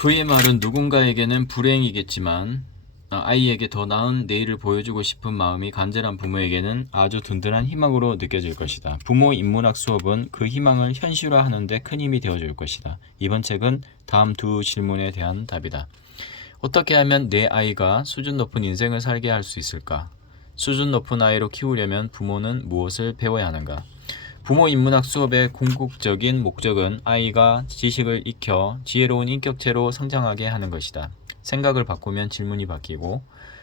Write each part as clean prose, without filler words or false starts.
그의 말은 누군가에게는 불행이겠지만 아이에게 더 나은 내일을 보여주고 싶은 마음이 간절한 부모에게는 아주 든든한 희망으로 느껴질 것이다. 부모 인문학 수업은 그 희망을 현실화하는 데 큰 힘이 되어줄 것이다. 이번 책은 다음 두 질문에 대한 답이다. 어떻게 하면 내 아이가 수준 높은 인생을 살게 할 수 있을까? 수준 높은 아이로 키우려면 부모는 무엇을 배워야 하는가? 부모 인문학 수업의 궁극적인 목적은 아이가 지식을 익혀 지혜로운 인격체로 성장하게 하는 것이다. 생각을 바꾸면 질문이 바뀌고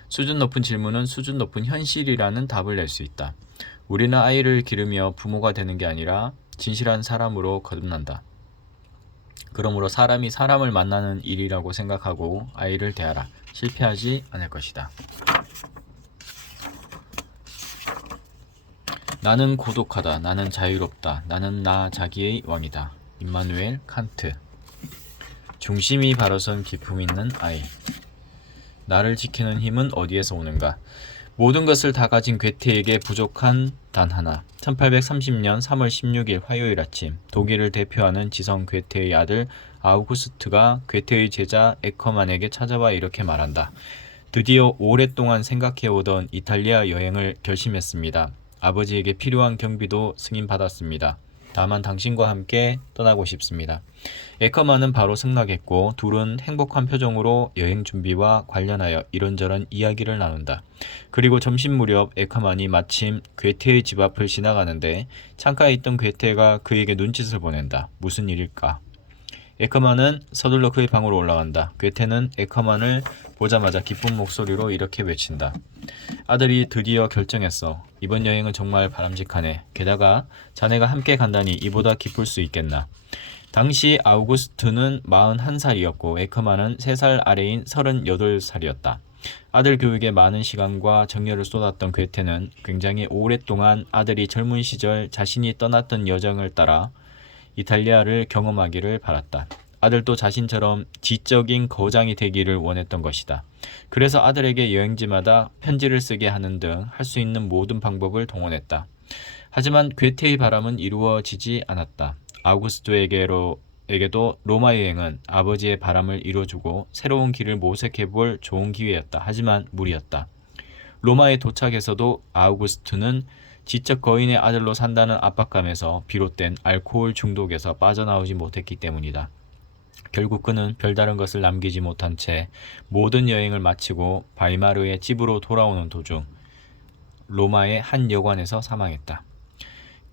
수준 높은 질문은 수준 높은 현실이라는 답을 낼 수 있다. 우리는 아이를 기르며 부모가 되는 게 아니라 진실한 사람으로 거듭난다. 그러므로 사람이 사람을 만나는 일이라고 생각하고 아이를 대하라. 실패하지 않을 것이다. 나는 고독하다. 나는 자유롭다. 나는 나 자기의 왕이다. 임마누엘 칸트. 중심이 바로선 기품 있는 아이. 나를 지키는 힘은 어디에서 오는가? 모든 것을 다 가진 괴테에게 부족한 단 하나. 1830년 3월 16일 화요일 아침, 독일을 대표하는 지성 괴테의 아들 아우구스트가 괴테의 제자 에커만에게 찾아와 이렇게 말한다. 드디어 오랫동안 생각해오던 이탈리아 여행을 결심했습니다. 아버지에게 필요한 경비도 승인받았습니다. 다만 당신과 함께 떠나고 싶습니다. 에커만은 바로 승낙했고 둘은 행복한 표정으로 여행 준비와 관련하여 이런저런 이야기를 나눈다. 그리고 점심 무렵 에커만이 마침 괴테의 집 앞을 지나가는데 창가에 있던 괴테가 그에게 눈짓을 보낸다. 무슨 일일까? 에커만은 서둘러 그의 방으로 올라간다. 괴테는 에커만을 보자마자 기쁜 목소리로 이렇게 외친다. 아들이 드디어 결정했어. 이번 여행은 정말 바람직하네. 게다가 자네가 함께 간다니 이보다 기쁠 수 있겠나. 당시 아우구스트는 41살이었고 에커만은 3살 아래인 38살이었다. 아들 교육에 많은 시간과 정열을 쏟았던 괴테는 굉장히 오랫동안 아들이 젊은 시절 자신이 떠났던 여정을 따라 이탈리아를 경험하기를 바랐다. 아들도 자신처럼 지적인 거장이 되기를 원했던 것이다. 그래서 아들에게 여행지마다 편지를 쓰게 하는 등 할 수 있는 모든 방법을 동원했다. 하지만 괴테의 바람은 이루어지지 않았다. 아우구스토에게도 로마 여행은 아버지의 바람을 이뤄주고 새로운 길을 모색해볼 좋은 기회였다. 하지만 무리였다. 로마에 도착해서도 아우구스트는 지적 거인의 아들로 산다는 압박감에서 비롯된 알코올 중독에서 빠져나오지 못했기 때문이다. 결국 그는 별다른 것을 남기지 못한 채 모든 여행을 마치고 바이마르의 집으로 돌아오는 도중 로마의 한 여관에서 사망했다.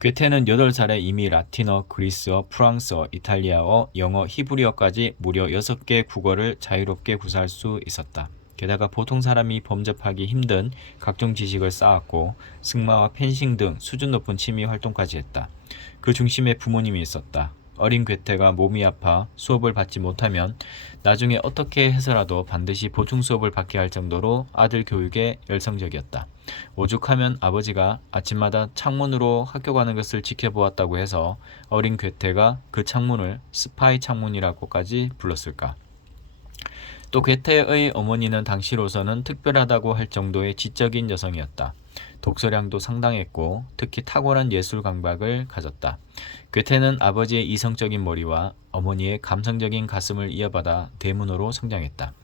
괴테는 8살에 이미 라틴어, 그리스어, 프랑스어, 이탈리아어, 영어, 히브리어까지 무려 6개 국어를 자유롭게 구사할 수 있었다. 게다가 보통 사람이 범접하기 힘든 각종 지식을 쌓았고 승마와 펜싱 등 수준 높은 취미 활동까지 했다. 그 중심에 부모님이 있었다. 어린 괴테가 몸이 아파 수업을 받지 못하면 나중에 어떻게 해서라도 반드시 보충 수업을 받게 할 정도로 아들 교육에 열성적이었다. 오죽하면 아버지가 아침마다 창문으로 학교 가는 것을 지켜보았다고 해서 어린 괴테가 그 창문을 스파이 창문이라고까지 불렀을까. 또 괴테의 어머니는 당시로서는 특별하다고 할 정도의 지적인 여성이었다. 독서량도 상당했고 특히 탁월한 예술 감각을 가졌다. 괴테는 아버지의 이성적인 머리와 어머니의 감성적인 가슴을 이어받아 대문호로 성장했다.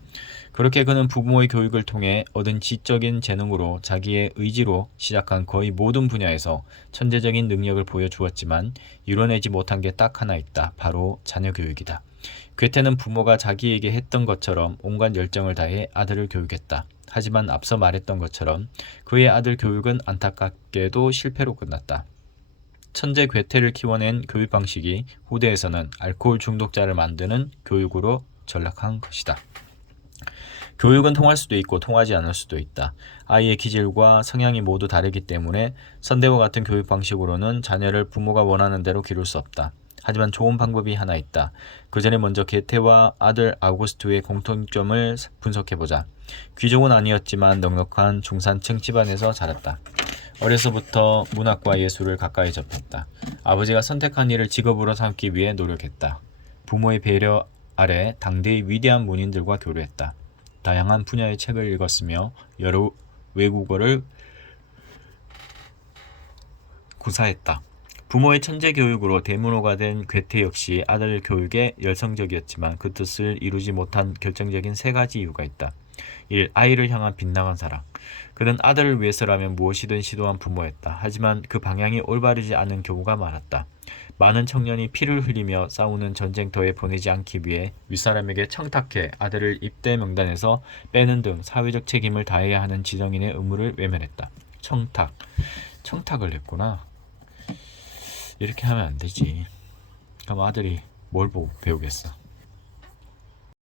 그렇게 그는 부모의 교육을 통해 얻은 지적인 재능으로 자기의 의지로 시작한 거의 모든 분야에서 천재적인 능력을 보여주었지만 이뤄내지 못한 게 딱 하나 있다. 바로 자녀 교육이다. 괴테는 부모가 자기에게 했던 것처럼 온갖 열정을 다해 아들을 교육했다. 하지만 앞서 말했던 것처럼 그의 아들 교육은 안타깝게도 실패로 끝났다. 천재 괴테를 키워낸 교육 방식이 후대에서는 알코올 중독자를 만드는 교육으로 전락한 것이다. 교육은 통할 수도 있고 통하지 않을 수도 있다. 아이의 기질과 성향이 모두 다르기 때문에 선대와 같은 교육 방식으로는 자녀를 부모가 원하는 대로 기를 수 없다. 하지만 좋은 방법이 하나 있다. 그 전에 먼저 괴테와 아들 아우구스투의 공통점을 분석해보자. 귀족은 아니었지만 넉넉한 중산층 집안에서 자랐다. 어려서부터 문학과 예술을 가까이 접했다. 아버지가 선택한 일을 직업으로 삼기 위해 노력했다. 부모의 배려 아래 당대의 위대한 문인들과 교류했다. 다양한 분야의 책을 읽었으며 여러 외국어를 구사했다. 부모의 천재 교육으로 대문호가 된 괴테 역시 아들 교육에 열성적이었지만 그 뜻을 이루지 못한 결정적인 세 가지 이유가 있다. 1. 아이를 향한 빗나간 사랑. 그는 아들을 위해서라면 무엇이든 시도한 부모였다. 하지만 그 방향이 올바르지 않은 경우가 많았다. 많은 청년이 피를 흘리며 싸우는 전쟁터에 보내지 않기 위해 윗사람에게 청탁해 아들을 입대 명단에서 빼는 등 사회적 책임을 다해야 하는 지정인의 의무를 외면했다. 청탁을 했구나. 이렇게 하면 안 되지. 그럼 아들이 뭘 배우겠어.